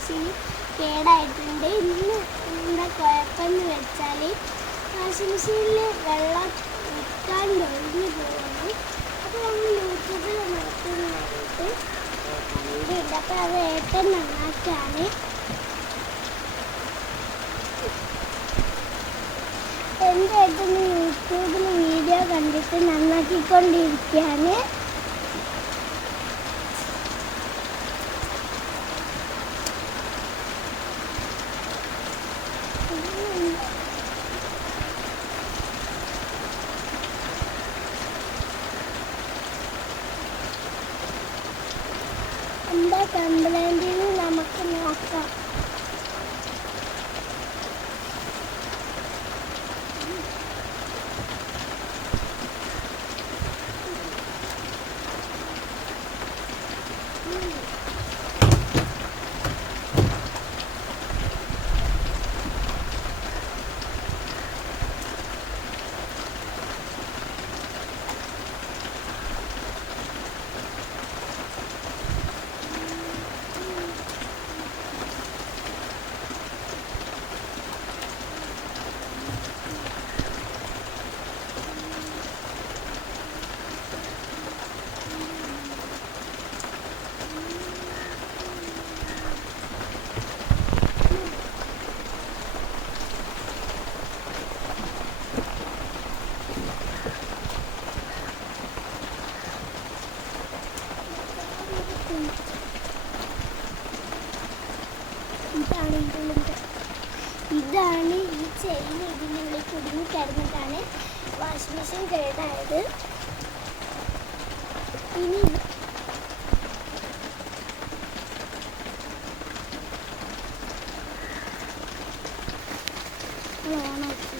Machine കേടായിട്ടുണ്ട്. ഇന്ന് എന്താ കുഴപ്പമെന്ന് വെച്ചാൽ വാഷിംഗ് മെഷീനിൽ വെള്ളം നിൽക്കാൻ ഒഴിഞ്ഞു പോകുന്നു. അപ്പോൾ നമ്മൾ യൂട്യൂബിൽ നോക്കുന്നതായിട്ട് കണ്ടിട്ടുണ്ട്. അപ്പോൾ അത് ഏട്ടൻ നന്നാക്കാണ്. എൻ്റെ ഏട്ടൻ യൂട്യൂബിൽ വീഡിയോ കണ്ടിട്ട് നന്നാക്കിക്കൊണ്ടിരിക്കുകയാണ്. എന്താ കംപ്ലൈൻറ്റിന് നമുക്ക് നോക്കാം. ഇതാണ് ഈ ചെയിൻ ഇതിനുള്ളിൽ കുടുങ്ങി കിടന്നിട്ടാണ് വാഷിംഗ് മെഷീൻ കേടായത്. ഇനി ഓണാക്കി